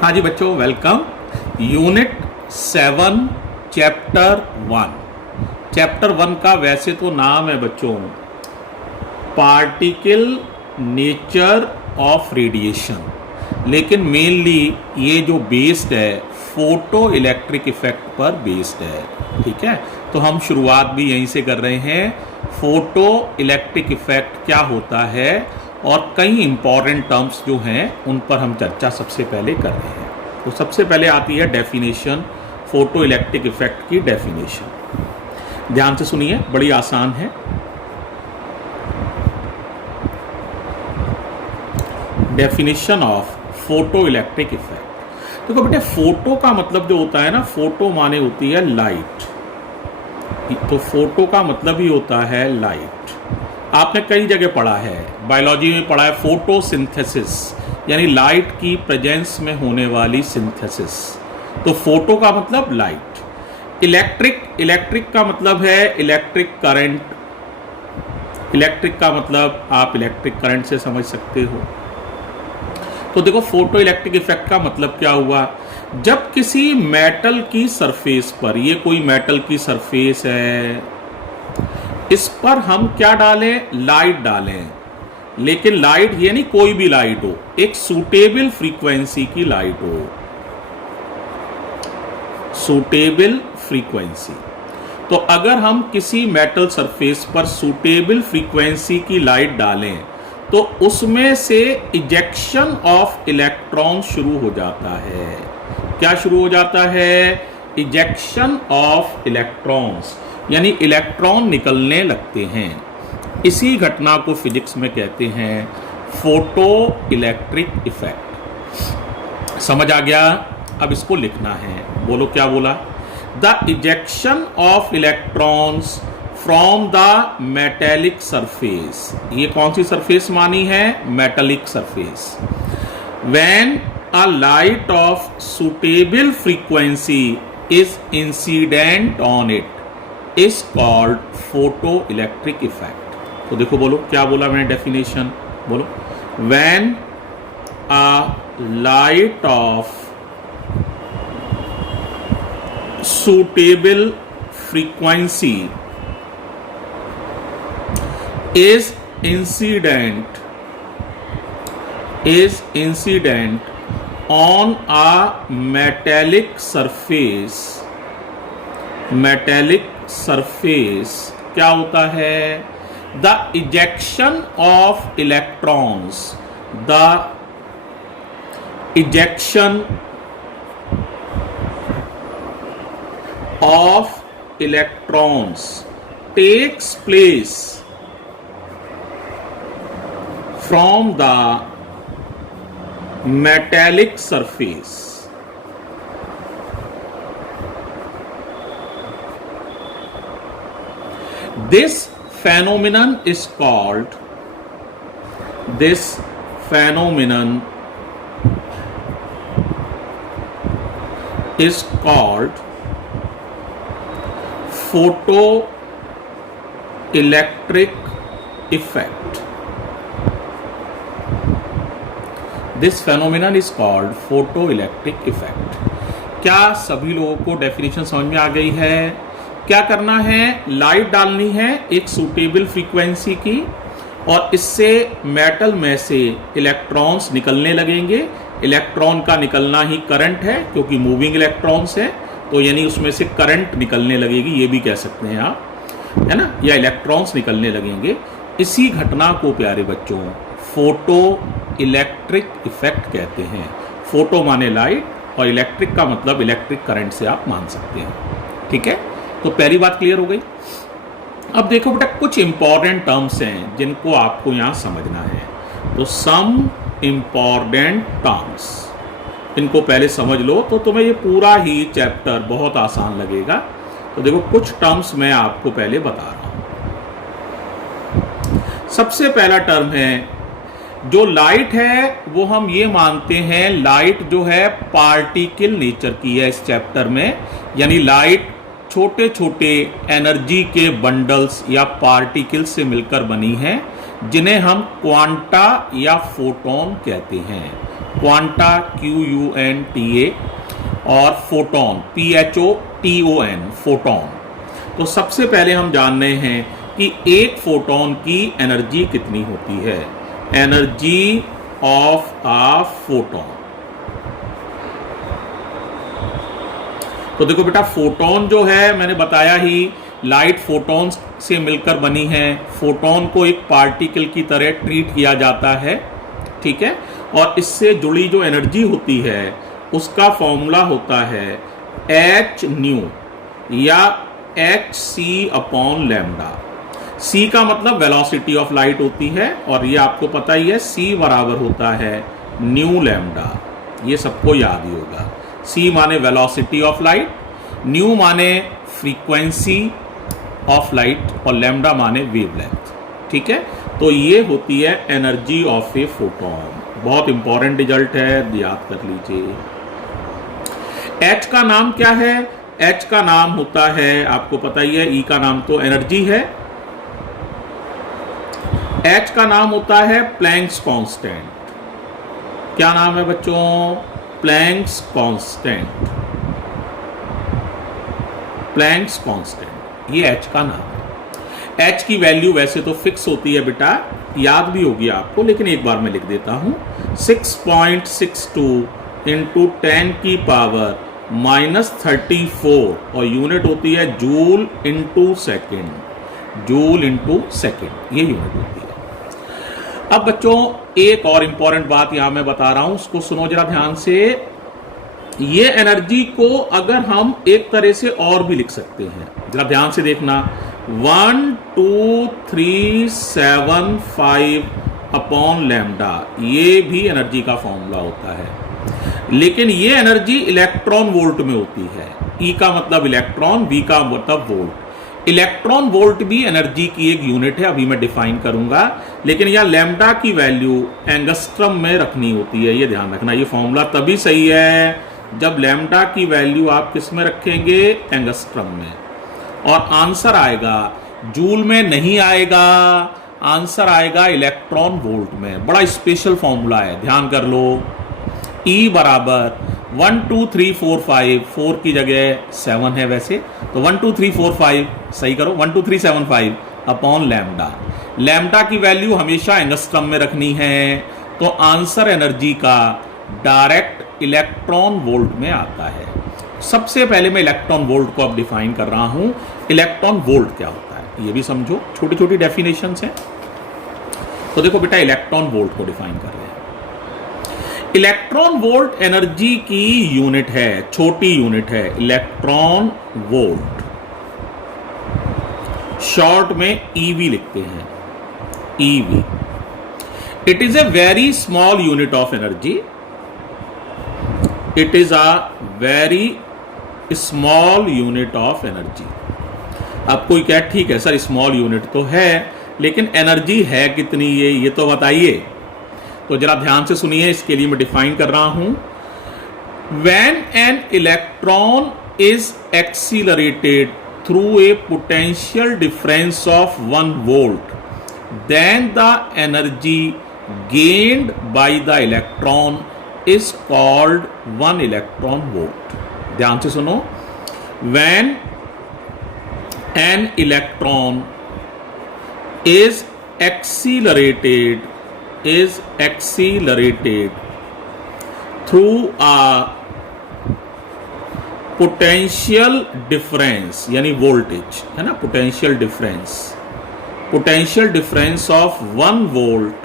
हाँ जी बच्चों, welcome. Unit 7 chapter 1। Chapter 1 का वैसे तो नाम है बच्चों पार्टिकल नेचर ऑफ रेडिएशन, लेकिन मेनली ये जो बेस्ड है फोटो इलेक्ट्रिक इफेक्ट पर बेस्ड है। ठीक है, तो हम शुरुआत भी यहीं से कर रहे हैं। फोटो इलेक्ट्रिक इफेक्ट क्या होता है और कई इंपॉर्टेंट टर्म्स जो हैं उन पर हम चर्चा सबसे पहले कर रहे हैं। तो सबसे पहले आती है डेफिनेशन, फोटो इलेक्ट्रिक इफेक्ट की डेफिनेशन। ध्यान से सुनिए, बड़ी आसान है। Definition of photo electric effect. देखो बेटे, फोटो का मतलब जो होता है ना, फोटो माने होती है लाइट। तो फोटो का मतलब ही होता है लाइट। आपने कई जगह पढ़ा है, बायोलॉजी में पढ़ा है फोटोसिंथेसिस, यानी लाइट की प्रेजेंस में होने वाली सिंथेसिस। तो फोटो का मतलब लाइट। इलेक्ट्रिक का मतलब है इलेक्ट्रिक करंट। इलेक्ट्रिक का मतलब आप इलेक्ट्रिक करंट से समझ सकते हो। तो देखो, फोटो इलेक्ट्रिक इफेक्ट का मतलब क्या हुआ, जब किसी मेटल की सरफेस पर, ये कोई मेटल की सरफेस है, इस पर हम क्या डालें, लाइट डालें। लेकिन लाइट ये नहीं कोई भी लाइट हो, एक सूटेबल फ्रीक्वेंसी की लाइट हो। Suitable frequency. तो अगर हम किसी मेटल सरफेस पर सूटेबल फ्रीक्वेंसी की लाइट डालें तो उसमें से इजेक्शन ऑफ इलेक्ट्रॉन शुरू हो जाता है। क्या शुरू हो जाता है? इजेक्शन ऑफ इलेक्ट्रॉन्स, यानी इलेक्ट्रॉन निकलने लगते हैं। इसी घटना को फिजिक्स में कहते हैं फोटो इलेक्ट्रिक इफेक्ट। समझ आ गया? अब इसको लिखना है। बोलो, क्या बोला? The ejection of electrons from the metallic surface. ये कौन सी सरफेस मानी है? Metallic surface. When a light of suitable frequency is incident on it is called photo electric effect. तो देखो, बोलो क्या बोला मैंने डेफिनेशन, बोलो। When a light of suitable frequency is incident on a metallic surface क्या होता है? the ejection of electrons of electrons takes place from the metallic surface. This phenomenon is called photo electric effect. This phenomenon is called photo electric effect. क्या सभी लोगों को definition समझ में आ गई है? क्या करना है? लाइट डालनी है एक सूटेबल फ्रीक्वेंसी की, और इससे मेटल में से इलेक्ट्रॉन्स निकलने लगेंगे। इलेक्ट्रॉन का निकलना ही करंट है, क्योंकि मूविंग इलेक्ट्रॉन्स है, तो यानी उसमें से करंट निकलने लगेगी, ये भी कह सकते हैं आप, है ना, या इलेक्ट्रॉन्स निकलने लगेंगे। इसी घटना को प्यारे बच्चों फोटो इलेक्ट्रिक इफेक्ट कहते हैं। फोटो माने लाइट, और इलेक्ट्रिक का मतलब इलेक्ट्रिक करंट से आप मान सकते हैं। ठीक है, तो पहली बात क्लियर हो गई। अब देखो बेटा, कुछ इंपॉर्टेंट टर्म्स हैं जिनको आपको यहां समझना है। तो सम इंपॉर्टेंट टर्म्स, इनको पहले समझ लो तो तुम्हें ये पूरा ही चैप्टर बहुत आसान लगेगा। तो देखो, कुछ टर्म्स मैं आपको पहले बता रहा हूं। सबसे पहला टर्म है, जो लाइट है वो हम ये मानते हैं लाइट जो है पार्टिकल नेचर की है इस चैप्टर में, यानी लाइट छोटे छोटे एनर्जी के बंडल्स या पार्टिकल्स से मिलकर बनी है, जिन्हें हम क्वांटा या फोटोन कहते हैं। क्वांटा QUNTA, और फोटोन PHOTON, फोटोन। तो सबसे पहले हम जान रहे हैं कि एक फोटोन की एनर्जी कितनी होती है। Energy of a photon. तो देखो बेटा, फोटोन जो है मैंने बताया ही, लाइट फोटॉन्स से मिलकर बनी है। फोटोन को एक पार्टिकल की तरह ट्रीट किया जाता है, ठीक है, और इससे जुड़ी जो एनर्जी होती है उसका फॉर्मूला होता है h न्यू या hc अपॉन लैम्डा। c का मतलब वेलोसिटी ऑफ लाइट होती है, और ये आपको पता ही है c बराबर होता है न्यू लैम्डा। ये सबको याद ही होगा। c माने वेलोसिटी ऑफ लाइट, न्यू माने फ्रीक्वेंसी ऑफ लाइट, और लैम्डा माने वेवलेंथ, ठीक है। तो ये होती है एनर्जी ऑफ ए फोटोन। बहुत इंपॉर्टेंट रिजल्ट है, याद कर लीजिए। H का नाम क्या है? H का नाम होता है, आपको पता ही है, E का नाम तो एनर्जी है। H का नाम होता है प्लैंक्स कांस्टेंट। क्या नाम है बच्चों? Planck's constant. प्लैंक्स कांस्टेंट, ये H का नाम है। H की वैल्यू वैसे तो फिक्स होती है बेटा, याद भी होगी आपको, लेकिन एक बार मैं लिख देता हूं, 6.62 इंटू 10 की पावर -34, और यूनिट होती है joule into second. Joule into second, ये यूनिट होती है। अब बच्चों, एक और इंपॉर्टेंट बात यहां मैं बता रहा हूं, उसको सुनो जरा ध्यान से। ये एनर्जी को अगर हम एक तरह से और भी लिख सकते हैं, जरा ध्यान से देखना। 1 2 3 7 5 अपॉन लैम्डा, ये भी एनर्जी का फॉर्मूला होता है, लेकिन ये एनर्जी इलेक्ट्रॉन वोल्ट में होती है। ई का मतलब इलेक्ट्रॉन, वी का मतलब वोल्ट। इलेक्ट्रॉन वोल्ट भी एनर्जी की एक यूनिट है, अभी मैं डिफाइन करूंगा, लेकिन यह लैम्डा की वैल्यू एंगस्ट्रम में रखनी होती है, ये ध्यान रखना। ये फॉर्मूला तभी सही है जब लैम्डा की वैल्यू आप किस में रखेंगे? एंगस्ट्रम में। और आंसर आएगा जूल में नहीं आएगा, आंसर आएगा इलेक्ट्रॉन वोल्ट में। बड़ा स्पेशल फॉर्मूला है, ध्यान कर लो। E बराबर 1 2 3 4 5, 4 की जगह 7 है वैसे, तो 1 2 3 4 5 सही करो, 1 2 3 7 5 अपॉन लैम्डा। लैम्डा की वैल्यू हमेशा एंगस्ट्रम में रखनी है, तो आंसर एनर्जी का डायरेक्ट इलेक्ट्रॉन वोल्ट में आता है। सबसे पहले मैं इलेक्ट्रॉन वोल्ट को अब डिफाइन कर रहा हूं। इलेक्ट्रॉन वोल्ट क्या होता है ये भी समझो, छोटी छोटी डेफिनेशंस हैं। तो देखो बेटा, इलेक्ट्रॉन वोल्ट को डिफाइन कर रहे हैं। इलेक्ट्रॉन वोल्ट एनर्जी की यूनिट है, छोटी यूनिट है, इलेक्ट्रॉन वोल्ट। शॉर्ट में ईवी लिखते हैं, EV. It is a very small unit of energy. It is a very small unit of energy. अब कोई क्या, ठीक है सर स्मॉल यूनिट तो है, लेकिन एनर्जी है कितनी ये तो बताइए। तो जरा ध्यान से सुनिए, इसके लिए मैं डिफाइन कर रहा हूं। When an electron is accelerated through a potential difference of 1 volt, then the energy gained by the electron is called 1 electron volt। ध्यान से सुनो। When an electron is accelerated through a potential difference, यानी voltage है ना, potential difference of 1 volt,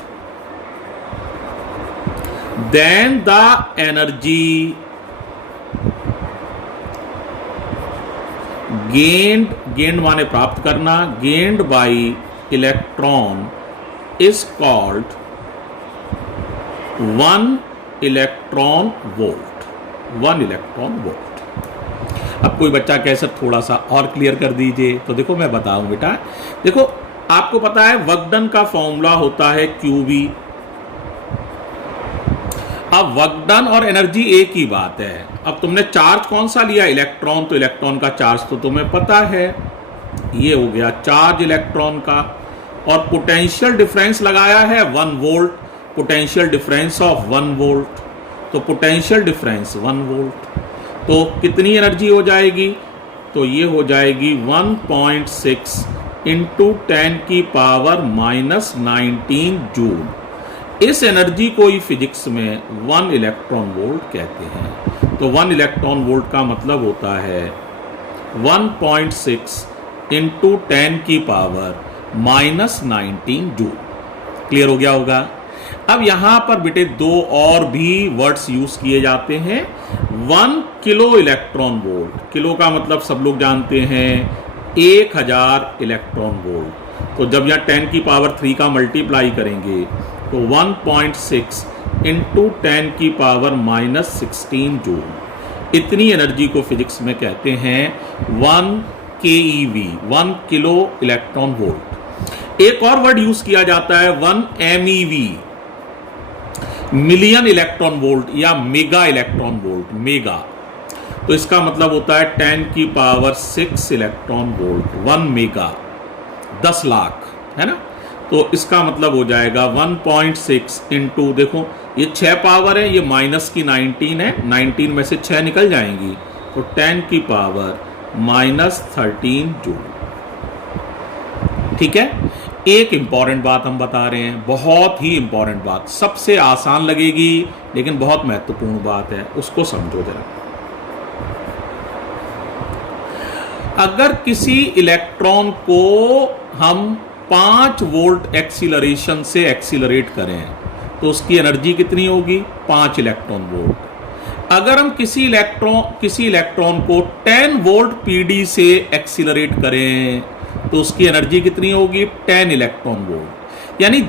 then the energy gained माने प्राप्त करना, gained by electron is called 1 electron volt। 1 electron volt। अब कोई बच्चा कहे सर थोड़ा सा और क्लियर कर दीजिए, तो देखो मैं बताऊं बेटा। देखो आपको पता है वर्क डन का फॉर्मूला होता है QV। अब वर्क डन और एनर्जी एक ही बात है। अब तुमने चार्ज कौन सा लिया? इलेक्ट्रॉन, तो इलेक्ट्रॉन का चार्ज तो तुम्हें पता है, ये हो गया चार्ज इलेक्ट्रॉन का। और पोटेंशियल डिफरेंस लगाया है 1 volt, potential difference of 1 volt. तो पोटेंशियल डिफरेंस 1 वोल्ट। तो कितनी एनर्जी हो जाएगी? तो ये हो जाएगी 1.6 इंटू 10 की पावर माइनस 19 जूल। इस एनर्जी को ही फिजिक्स में 1 इलेक्ट्रॉन वोल्ट कहते हैं। तो 1 इलेक्ट्रॉन वोल्ट का मतलब होता है 1.6 इंटू 10 की पावर माइनस 19 जूल। क्लियर हो गया होगा? अब यहां पर बेटे दो और भी वर्ड्स यूज किए जाते हैं। 1 किलो इलेक्ट्रॉन वोल्ट, किलो का मतलब सब लोग जानते हैं 1000 इलेक्ट्रॉन वोल्ट। तो जब यहां 10 की पावर 3 का मल्टीप्लाई करेंगे तो 1.6 इंटू 10 की पावर माइनस 16 जूल। इतनी एनर्जी को फिजिक्स में कहते हैं 1 केईवी, 1 किलो इलेक्ट्रॉन वोल्ट। एक और वर्ड यूज किया जाता है 1 एमईवी, मिलियन इलेक्ट्रॉन वोल्ट या मेगा इलेक्ट्रॉन वोल्ट, मेगा। तो इसका मतलब होता है 10 की power 6 electron volt, 1 mega, 10 lakh, है ना। तो इसका मतलब हो जाएगा 1.6 इंटू, देखो ये 6 पावर है, ये माइनस की 19 है, 19 में से 6 निकल जाएंगी, तो 10 की पावर माइनस 13 जूल। ठीक है। एक इंपॉर्टेंट बात हम बता रहे हैं, बहुत ही इंपॉर्टेंट बात, सबसे आसान लगेगी लेकिन बहुत महत्वपूर्ण बात है, उसको समझो जरा। अगर किसी इलेक्ट्रॉन को हम 5 वोल्ट एक्सीलरेशन से एक्सीलरेट करें तो उसकी एनर्जी कितनी होगी? 5 इलेक्ट्रॉन वोल्ट। अगर हम किसी इलेक्ट्रॉन को 10 वोल्ट पीडी से एक्सीलरेट करें तो उसकी एनर्जी कितनी होगी? 10 इलेक्ट्रॉन वोल्ट। यानी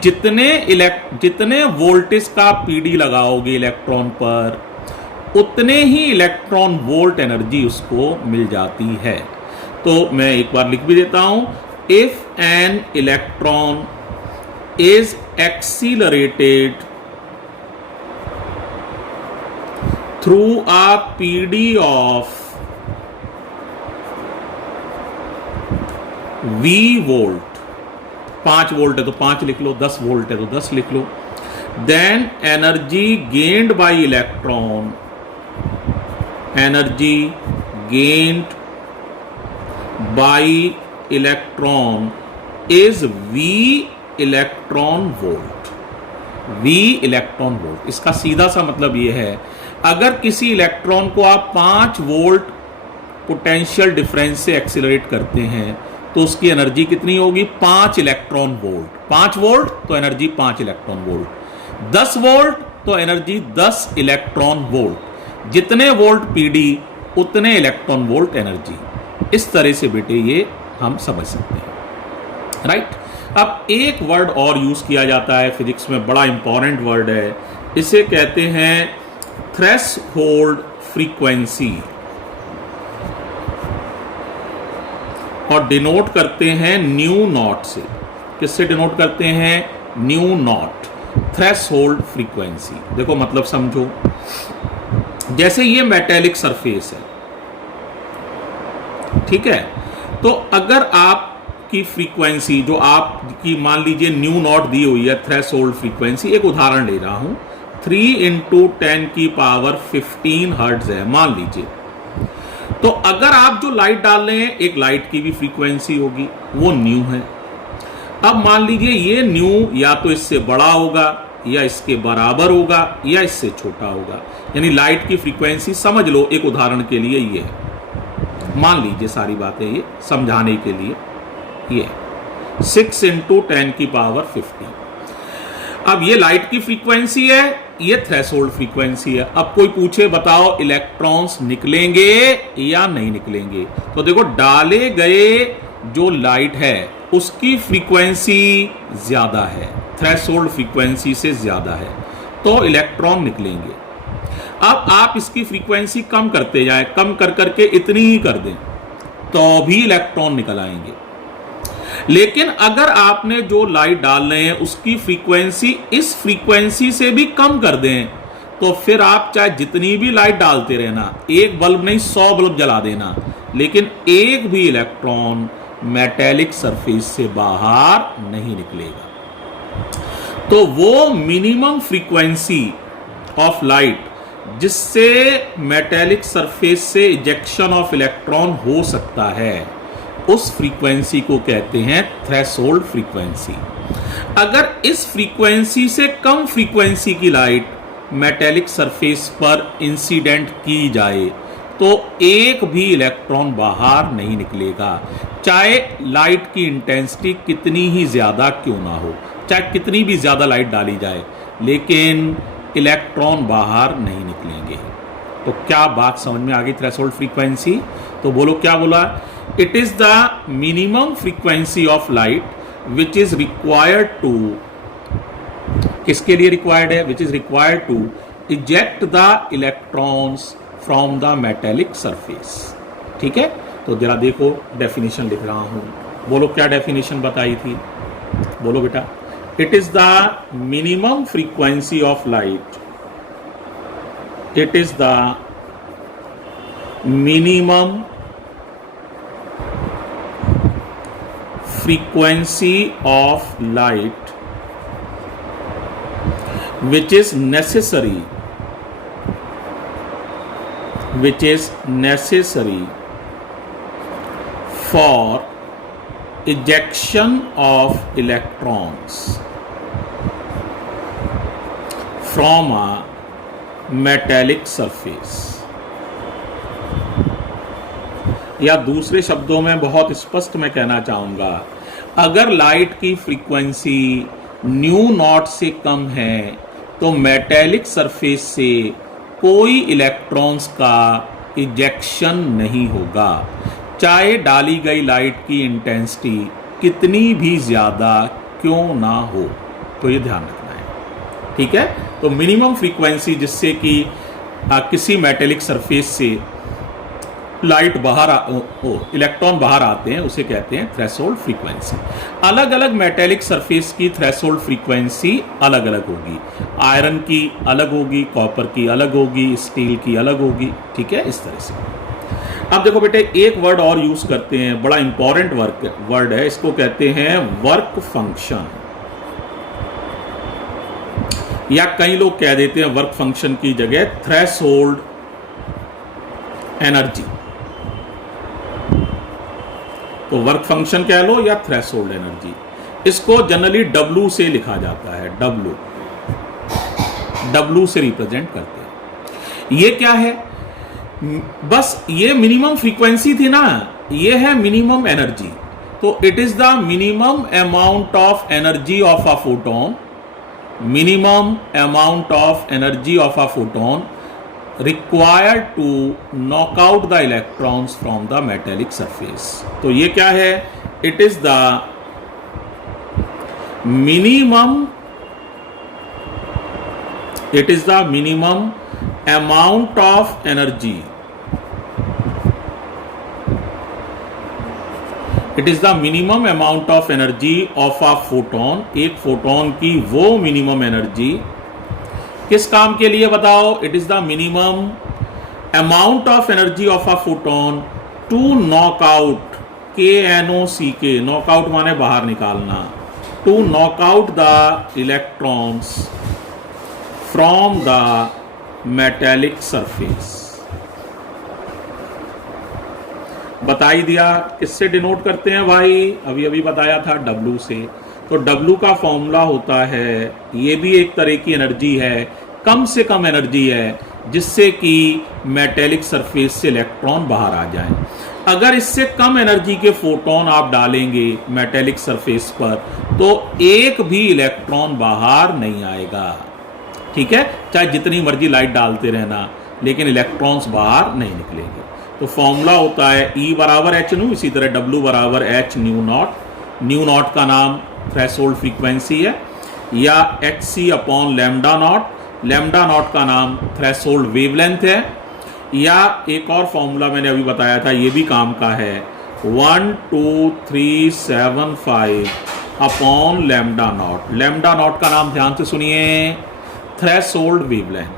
जितने वोल्टेज का पीडी लगाओगे इलेक्ट्रॉन पर, उतने ही इलेक्ट्रॉन वोल्ट एनर्जी उसको मिल जाती है। तो मैं एक बार लिख भी देता हूं, if N electron is accelerated through a PD of V volt, 5 volt है तो 5 लिख लो, 10 वोल्ट है तो 10 लिख लो, then energy gained by electron, energy gained by electron is V electron volt, V electron volt. इसका सीधा सा मतलब यह है, अगर किसी इलेक्ट्रॉन को आप 5 वोल्ट पोटेंशियल डिफरेंस से एक्सीलरेट करते हैं तो उसकी एनर्जी कितनी होगी? 5 इलेक्ट्रॉन वोल्ट। 5 वोल्ट तो एनर्जी 5 इलेक्ट्रॉन वोल्ट, 10 वोल्ट तो एनर्जी 10 इलेक्ट्रॉन वोल्ट। जितने वोल्ट पीडी उतने इलेक्ट्रॉन वोल्ट एनर्जी। इस तरह से बेटे ये हम समझ सकते हैं, राइट। अब एक वर्ड और यूज किया जाता है फिजिक्स में, बड़ा इंपॉर्टेंट वर्ड है, इसे कहते हैं थ्रेशोल्ड फ्रीक्वेंसी, और डिनोट करते हैं न्यू नॉट से। किससे डिनोट करते हैं? New not, threshold frequency. देखो मतलब समझो, जैसे ये मेटेलिक सरफेस है, ठीक है, तो अगर आपकी फ्रीक्वेंसी जो आपकी मान लीजिए न्यू नॉट दी हुई है, थ्रेशोल्ड फ्रीक्वेंसी, एक उदाहरण ले रहा हूं, 3 इंटू 10 की पावर 15 हर्ट्ज है मान लीजिए। तो अगर आप जो लाइट डाल रहे हैं, एक लाइट की भी फ्रीक्वेंसी होगी, वो न्यू है। अब मान लीजिए ये न्यू या तो इससे बड़ा होगा, या इसके बराबर होगा, या इससे छोटा होगा। यानी लाइट की फ्रीक्वेंसी समझ लो, एक उदाहरण के लिए ये है, मान लीजिए सारी बातें ये समझाने के लिए, ये 6 इंटू 10 की पावर 15। अब ये लाइट की फ्रीक्वेंसी है, ये थ्रेशोल्ड फ्रीक्वेंसी है। अब कोई पूछे बताओ इलेक्ट्रॉन्स निकलेंगे या नहीं निकलेंगे, तो देखो डाले गए जो लाइट है उसकी फ्रीक्वेंसी ज्यादा है, थ्रेशोल्ड फ्रीक्वेंसी से ज्यादा है, तो इलेक्ट्रॉन निकलेंगे। अब आप इसकी फ्रीक्वेंसी कम करते जाएं, कम कर करके इतनी ही कर दें तो भी इलेक्ट्रॉन निकल आएंगे। लेकिन अगर आपने जो लाइट डाल रहे हैं उसकी फ्रीक्वेंसी इस फ्रीक्वेंसी से भी कम कर दें, तो फिर आप चाहे जितनी भी लाइट डालते रहना, एक बल्ब नहीं 100 बल्ब जला देना, लेकिन एक भी इलेक्ट्रॉन मेटेलिक सरफेस से बाहर नहीं निकलेगा। तो वो मिनिमम फ्रीक्वेंसी ऑफ लाइट जिससे मेटेलिक सरफेस से इजेक्शन ऑफ इलेक्ट्रॉन हो सकता है, उस फ्रीक्वेंसी को कहते हैं थ्रेशोल्ड फ्रीक्वेंसी। अगर इस फ्रीक्वेंसी से कम फ्रीक्वेंसी की लाइट मेटेलिक सरफेस पर इंसिडेंट की जाए तो एक भी इलेक्ट्रॉन बाहर नहीं निकलेगा, चाहे लाइट की इंटेंसिटी कितनी ही ज़्यादा क्यों ना हो, चाहे कितनी भी ज़्यादा लाइट डाली जाए, लेकिन इलेक्ट्रॉन बाहर नहीं निकलेंगे। तो क्या बात समझ में आ गई थ्रेशोल्ड फ्रीक्वेंसी? तो बोलो क्या बोला? It is the minimum frequency of light which is required to, किसके लिए रिक्वायर्ड है? Which is required to eject the electrons from the metallic surface. ठीक है, तो जरा देखो डेफिनेशन लिख रहा हूं, बोलो क्या डेफिनेशन बताई थी? बोलो बेटा। It is the minimum frequency of light, it is the minimum frequency of light which is necessary for ejection of electrons from a metallic surface। या दूसरे शब्दों में बहुत स्पष्ट मैं कहना चाहूंगा, अगर लाइट की फ्रीक्वेंसी न्यू नॉट से कम है तो मेटेलिक सरफेस से कोई इलेक्ट्रॉन्स का इजेक्शन नहीं होगा, चाहे डाली गई लाइट की इंटेंसिटी कितनी भी ज़्यादा क्यों ना हो। तो ये ध्यान रखना है, ठीक है। तो मिनिमम फ्रीक्वेंसी जिससे कि किसी मेटेलिक सरफेस से लाइट बाहर इलेक्ट्रॉन बाहर आते हैं, उसे कहते हैं थ्रेशोल्ड फ्रीक्वेंसी। अलग अलग मेटेलिक सरफेस की थ्रेशोल्ड फ्रीक्वेंसी अलग अलग होगी, आयरन की अलग होगी, कॉपर की अलग होगी, स्टील की अलग होगी, ठीक है, इस तरह से। अब देखो बेटे, एक वर्ड और यूज करते हैं, बड़ा इंपॉर्टेंट वर्ड है, इसको कहते हैं वर्क फंक्शन, या कई लोग कह देते हैं वर्क फंक्शन की जगह थ्रेशोल्ड एनर्जी। तो वर्क फंक्शन कह लो या थ्रेशोल्ड एनर्जी, इसको जनरली W से लिखा जाता है, W से रिप्रेजेंट करते हैं। ये क्या है? बस ये मिनिमम फ्रीक्वेंसी थी ना, ये है मिनिमम एनर्जी। तो it is the minimum amount of energy of a photon, minimum amount of energy of a photon required to knock out the electrons from the metallic surface। तो ये क्या है? It is the minimum, it is the minimum amount of energy, it is the minimum amount of energy of a photon। एक photon की वो minimum energy किस काम के लिए बताओ? It is the minimum amount of energy of a photon to knock out, KNOCK, knockout माने बाहर निकालना, to knock out the electrons from the metallic surface. बताई दिया, किससे डिनोट करते हैं भाई? अभी अभी बताया था W से। तो W का फॉर्मूला होता है, ये भी एक तरह की एनर्जी है, कम से कम एनर्जी है जिससे कि मेटेलिक सरफेस से इलेक्ट्रॉन बाहर आ जाए। अगर इससे कम एनर्जी के फोटोन आप डालेंगे मेटेलिक सरफेस पर तो एक भी इलेक्ट्रॉन बाहर नहीं आएगा, ठीक है, चाहे जितनी मर्जी लाइट डालते रहना, लेकिन इलेक्ट्रॉन्स बाहर नहीं निकलेंगे। तो फॉर्मूला होता है E बराबर H न्यू, इसी तरह W बराबर H new not. New not का नाम थ्रेशोल्ड फ्रीक्वेंसी है, या HC upon lambda naught, lambda naught का नाम थ्रेशोल्ड वेवलेंथ है, या एक और फॉर्मूला मैंने अभी बताया था, ये भी काम का है, 12375 upon lambda naught. Lambda naught का नाम ध्यान से सुनिए, थ्रेशोल्ड वेवलेंथ।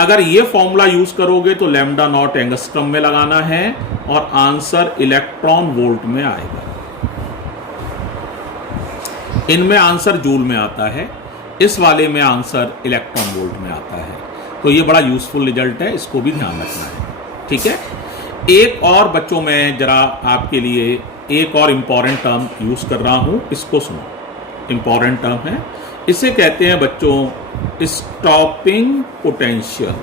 अगर ये फॉर्मूला यूज करोगे तो लैम्डा नॉट एंगस्ट्रम में लगाना है और आंसर इलेक्ट्रॉन वोल्ट में आएगा। इनमें आंसर जूल में आता है, इस वाले में आंसर इलेक्ट्रॉन वोल्ट में आता है। तो ये बड़ा यूजफुल रिजल्ट है, इसको भी ध्यान रखना है। ठीक है, एक और बच्चों में जरा आपके लिए एक और इंपॉर्टेंट टर्म यूज कर रहा हूं, इसको सुनो। इंपॉर्टेंट टर्म है, इसे कहते हैं बच्चों स्टॉपिंग पोटेंशियल।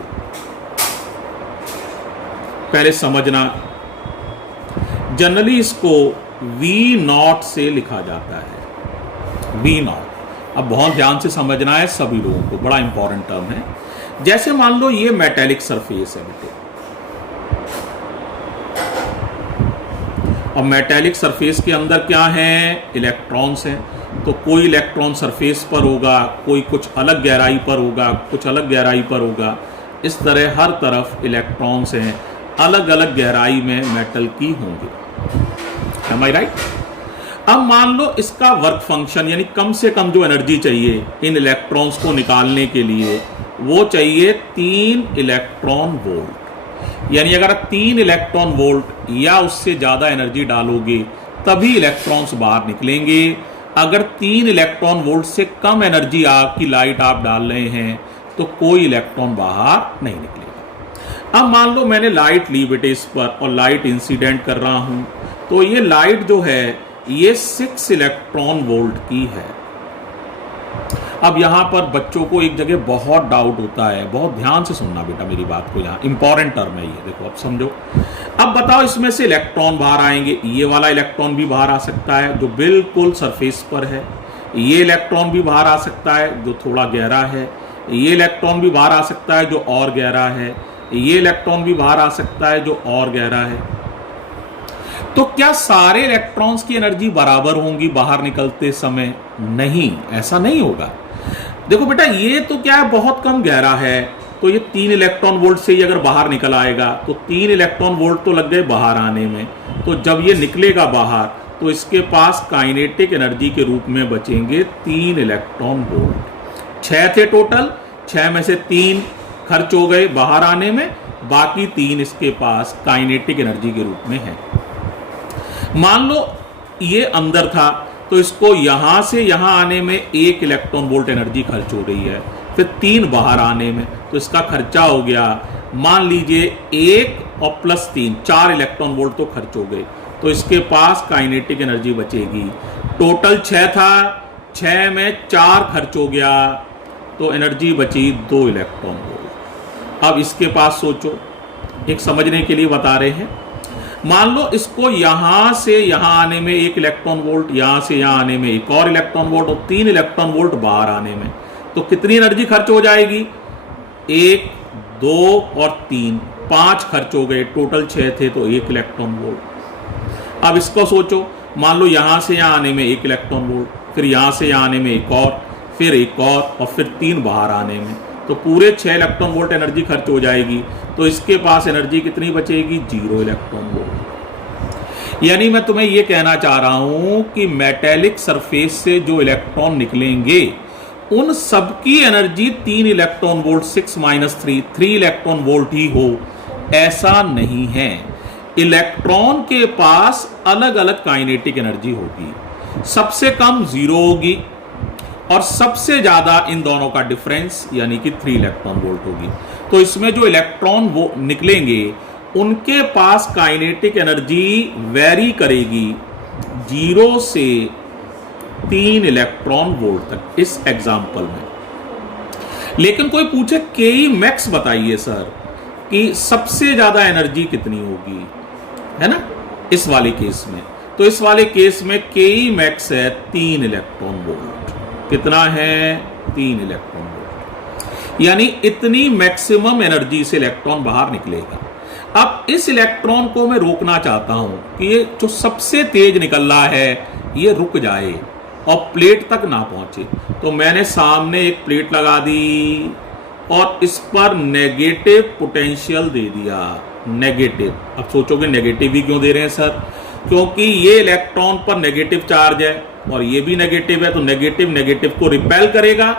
पहले समझना, जनरली इसको V0 से लिखा जाता है, V0। अब बहुत ध्यान से समझना है सभी लोगों को, बड़ा इंपॉर्टेंट टर्म है। जैसे मान लो ये मेटेलिक सरफेस है बेटे, अब मेटेलिक सरफेस के अंदर क्या है, इलेक्ट्रॉन्स हैं। तो कोई इलेक्ट्रॉन सरफेस पर होगा, कोई कुछ अलग गहराई पर होगा, कुछ अलग गहराई पर होगा। इस तरह हर तरफ इलेक्ट्रॉन्स हैं, अलग अलग गहराई में मेटल की होंगे। Am I right? अब मान लो इसका वर्क फंक्शन, यानी कम से कम जो एनर्जी चाहिए इन इलेक्ट्रॉन्स को निकालने के लिए, वो चाहिए 3 इलेक्ट्रॉन वोल्ट। यानी अगर 3 इलेक्ट्रॉन वोल्ट या उससे ज़्यादा एनर्जी डालोगे तभी इलेक्ट्रॉन्स बाहर निकलेंगे। अगर 3 इलेक्ट्रॉन वोल्ट से कम एनर्जी की लाइट आप डाल रहे हैं तो कोई इलेक्ट्रॉन बाहर नहीं निकलेगा। अब मान लो मैंने लाइट ली बेटे इस पर और लाइट इंसिडेंट कर रहा हूं, तो ये लाइट जो है ये 6 इलेक्ट्रॉन वोल्ट की है। अब यहां पर बच्चों को एक जगह बहुत डाउट होता है, बहुत ध्यान से सुनना बेटा मेरी बात को, यहां इंपॉर्टेंट टर्म है ये, देखो अब समझो। अब बताओ इसमें से इलेक्ट्रॉन बाहर आएंगे, ये वाला इलेक्ट्रॉन भी बाहर आ सकता है जो बिल्कुल सरफेस पर है, ये इलेक्ट्रॉन भी बाहर आ सकता है जो थोड़ा गहरा है, ये इलेक्ट्रॉन भी बाहर आ सकता है जो और गहरा है, ये इलेक्ट्रॉन भी बाहर आ सकता है जो और गहरा है। तो क्या सारे इलेक्ट्रॉन्स की एनर्जी बराबर होंगी बाहर निकलते समय? नहीं, ऐसा नहीं होगा। देखो बेटा ये तो क्या है, बहुत कम गहरा है, तो ये 3 इलेक्ट्रॉन वोल्ट से ही अगर बाहर निकल आएगा तो 3 इलेक्ट्रॉन वोल्ट तो लग गए बाहर आने में। तो जब ये निकलेगा बाहर तो इसके पास काइनेटिक एनर्जी के रूप में बचेंगे 3 इलेक्ट्रॉन वोल्ट। 6 थे टोटल, 6 में से 3 खर्च हो गए बाहर आने में, बाकी 3 इसके पास काइनेटिक एनर्जी के रूप में है। मान लो ये अंदर था तो इसको यहां से यहां आने में 1 इलेक्ट्रॉन वोल्ट एनर्जी खर्च हो रही है, फिर 3 बाहर आने में, तो इसका खर्चा हो गया मान लीजिए 1 और प्लस 3 4 इलेक्ट्रॉन वोल्ट तो खर्च हो गए। तो इसके पास काइनेटिक एनर्जी बचेगी, टोटल 6 था, 6 में 4 खर्च हो गया तो एनर्जी बची 2 इलेक्ट्रॉन वोल्ट। अब इसके पास सोचो, एक समझने के लिए बता रहे हैं, मान लो इसको यहां से यहां आने में 1 इलेक्ट्रॉन वोल्ट, यहां से यहां आने में 1 और इलेक्ट्रॉन वोल्ट और 3 इलेक्ट्रॉन वोल्ट बाहर आने में, तो कितनी एनर्जी खर्च हो जाएगी? 1 2 और 3 5 खर्च हो गए, टोटल 6 थे तो 1 इलेक्ट्रॉन वोल्ट। अब इसको सोचो, मान लो यहां से यहां आने में 1 इलेक्ट्रॉन वोल्ट, फिर यहां से यहां आने में 1 और, फिर 1 और फिर 3 बाहर आने में, तो पूरे 6 इलेक्ट्रॉन वोल्ट एनर्जी खर्च हो जाएगी। तो इसके पास एनर्जी कितनी बचेगी? 0 इलेक्ट्रॉन वोल्ट। यानी मैं तुम्हें यह कहना चाह रहा हूं कि मेटेलिक सरफेस से जो इलेक्ट्रॉन निकलेंगे उन सबकी energy 3 electron volt 6 - 3 electron volt ही हो, ऐसा नहीं है। इलेक्ट्रॉन के पास अलग अलग काइनेटिक एनर्जी होगी, सबसे कम 0 होगी और सबसे ज्यादा इन दोनों का डिफरेंस यानी कि 3 इलेक्ट्रॉन वोल्ट होगी। तो इसमें जो इलेक्ट्रॉन वो निकलेंगे उनके पास काइनेटिक एनर्जी वेरी करेगी 0 से 3 इलेक्ट्रॉन वोल्ट तक इस एग्जाम्पल में। लेकिन कोई पूछे के मैक्स बताइए सर कि सबसे ज्यादा एनर्जी कितनी होगी, है ना, इस वाले केस में। तो इस वाले केस में के मैक्स है 3 इलेक्ट्रॉन वोल्ट। कितना है? 3 इलेक्ट्रॉन वोल्ट, यानी इतनी मैक्सिमम एनर्जी से इलेक्ट्रॉन बाहर निकलेगा। अब इस इलेक्ट्रॉन को मैं रोकना चाहता हूं कि ये जो सबसे तेज निकल रहा है ये रुक जाए और प्लेट तक ना पहुंचे, तो मैंने सामने एक प्लेट लगा दी और इस पर नेगेटिव पोटेंशियल दे दिया। नेगेटिव, अब सोचोगे नेगेटिव ही क्यों दे रहे हैं सर? क्योंकि ये इलेक्ट्रॉन पर नेगेटिव चार्ज है और ये भी नेगेटिव है, तो नेगेटिव नेगेटिव को रिपेल करेगा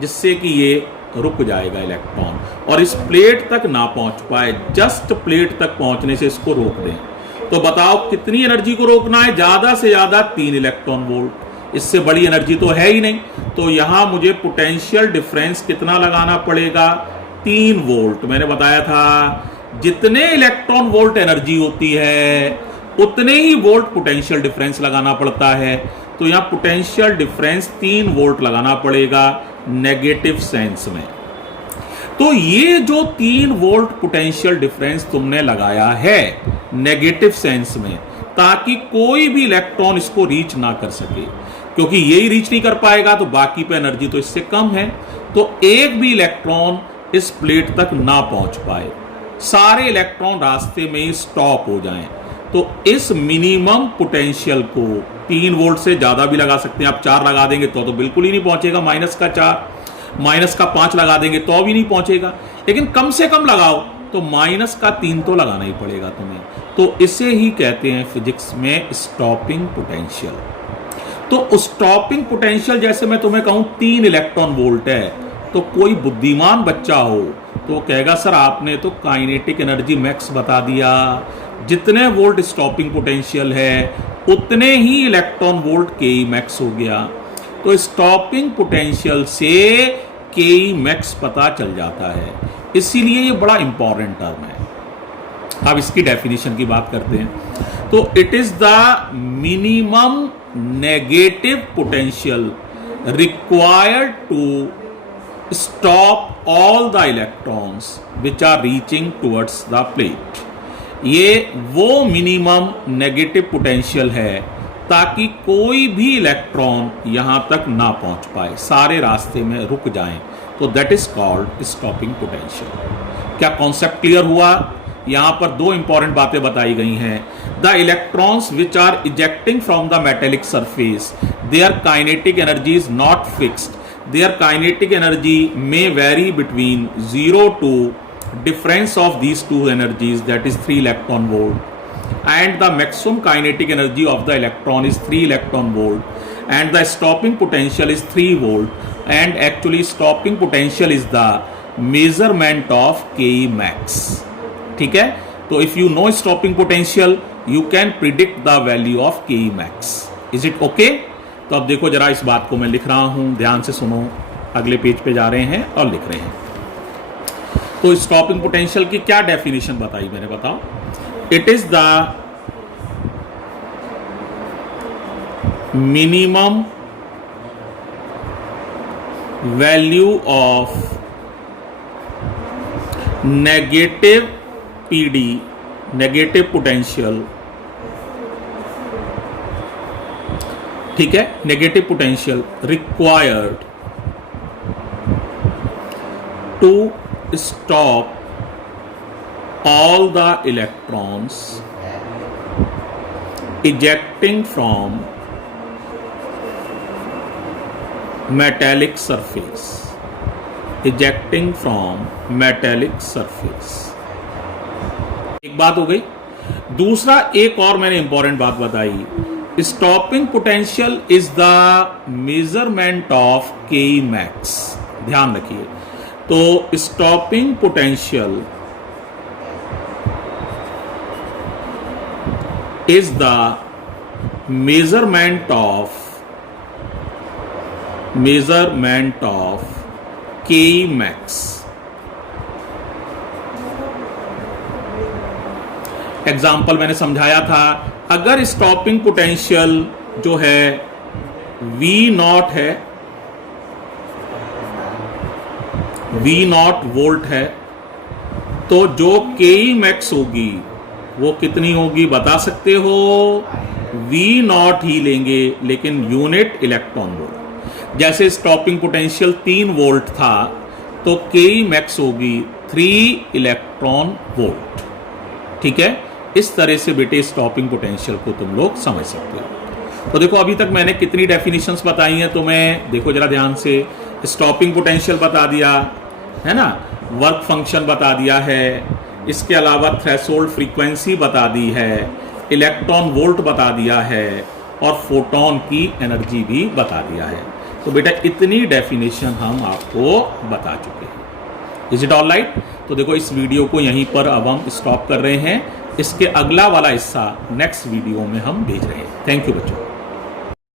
जिससे कि ये रुक जाएगा इलेक्ट्रॉन और इस प्लेट तक ना पहुंच पाए। जस्ट प्लेट तक पहुंचने से इसको रोक दें। तो बताओ कितनी एनर्जी को रोकना है? ज्यादा से ज्यादा 3 इलेक्ट्रॉन वोल्ट, इससे बड़ी एनर्जी तो है ही नहीं। तो यहां मुझे पोटेंशियल डिफरेंस कितना लगाना पड़ेगा? 3 वोल्ट। मैंने बताया था जितने इलेक्ट्रॉन वोल्ट एनर्जी होती है उतने ही वोल्ट पोटेंशियल डिफरेंस लगाना पड़ता है। तो यहां पोटेंशियल डिफरेंस 3 वोल्ट लगाना पड़ेगा नेगेटिव सेंस में। तो ये जो 3 वोल्ट पोटेंशियल डिफरेंस तुमने लगाया है नेगेटिव सेंस में, ताकि कोई भी इलेक्ट्रॉन इसको रीच ना कर सके, क्योंकि यही रीच नहीं कर पाएगा तो बाकी पे एनर्जी तो इससे कम है, तो एक भी इलेक्ट्रॉन इस प्लेट तक ना पहुंच पाए, सारे इलेक्ट्रॉन रास्ते में ही स्टॉप हो जाएं। तो इस मिनिमम पोटेंशियल को 3 वोल्ट से ज्यादा भी लगा सकते हैं आप। 4 लगा देंगे तो बिल्कुल ही नहीं पहुंचेगा, माइनस का 5 लगा देंगे तो भी नहीं पहुंचेगा, लेकिन कम से कम लगाओ तो -3 तो लगाना ही पड़ेगा तुम्हें। तो इसे ही कहते हैं फिजिक्स में स्टॉपिंग पोटेंशियल। तो स्टॉपिंग पोटेंशियल जैसे मैं तुम्हें कहूं 3 इलेक्ट्रॉन वोल्ट है, तो कोई बुद्धिमान बच्चा हो तो कहेगा सर आपने तो काइनेटिक एनर्जी मैक्स बता दिया, जितने वोल्ट स्टॉपिंग पोटेंशियल है उतने ही इलेक्ट्रॉन वोल्ट के मैक्स हो गया। तो स्टॉपिंग पोटेंशियल से के मैक्स पता चल जाता है, इसीलिए ये बड़ा इंपॉर्टेंट टर्म है। अब इसकी डेफिनेशन की बात करते हैं। तो it is the minimum negative potential required to stop all the electrons which are reaching towards the plate. ये वो मिनिमम नेगेटिव पोटेंशियल है ताकि कोई भी इलेक्ट्रॉन यहां तक ना पहुंच पाए, सारे रास्ते में रुक जाएं। तो that is called stopping potential. क्या कॉन्सेप्ट क्लियर हुआ? यहां पर 2 इंपॉर्टेंट बातें बताई गई हैं। The electrons which are ejecting from the metallic surface, their kinetic energy is not fixed, their kinetic energy may vary between 0 to difference of these two energies, that is 3 electron volt, and the maximum kinetic energy of the electron is 3 electron volt, and the stopping potential is 3 volt, and actually stopping potential is the measurement of Ke max. ठीक है? तो if you know stopping potential you can predict the value of Ke max. Is it okay? तो अब देखो जरा, इस बात को मैं लिख रहा हूं, ध्यान से सुनो। अगले पेज पे जा रहे हैं और लिख रहे हैं। तो स्टॉपिंग पोटेंशियल की क्या डेफिनेशन बताई मैंने, बताओ। It is the minimum value of negative PD, negative potential, ठीक है, negative potential required to stop all the electrons ejecting from metallic surface, ejecting from metallic surface। एक बात हो गई। दूसरा एक और मैंने इंपॉर्टेंट बात बताई, stopping potential is the measurement of के मैक्स। ध्यान रखिए, तो stopping potential is the measurement of के मैक्स। एग्जाम्पल मैंने समझाया था, अगर स्टॉपिंग पोटेंशियल जो है V0 है, V0 वोल्ट है, तो जो के मैक्स होगी वो कितनी होगी बता सकते हो? V0 ही लेंगे, लेकिन यूनिट इलेक्ट्रॉन वोल्ट। जैसे स्टॉपिंग पोटेंशियल 3 वोल्ट था तो के मैक्स होगी 3 इलेक्ट्रॉन वोल्ट। ठीक है, इस तरह से बेटे स्टॉपिंग पोटेंशियल को तुम लोग समझ सकते हो। तो देखो अभी तक मैंने कितनी डेफिनेशंस बताई हैं तुम्हें, देखो जरा ध्यान से। स्टॉपिंग पोटेंशियल बता दिया है ना, वर्क फंक्शन बता दिया है, इसके अलावा थ्रेशोल्ड फ्रीक्वेंसी बता दी है, इलेक्ट्रॉन वोल्ट बता दिया है और फोटोन की एनर्जी भी बता दिया है। तो बेटा इतनी डेफिनेशन हम आपको बता चुके हैं। Is it all right? तो देखो इस वीडियो को यहीं पर अब हम स्टॉप कर रहे हैं, इसके अगला वाला हिस्सा नेक्स्ट वीडियो में हम भेज रहे हैं। थैंक यू बच्चों।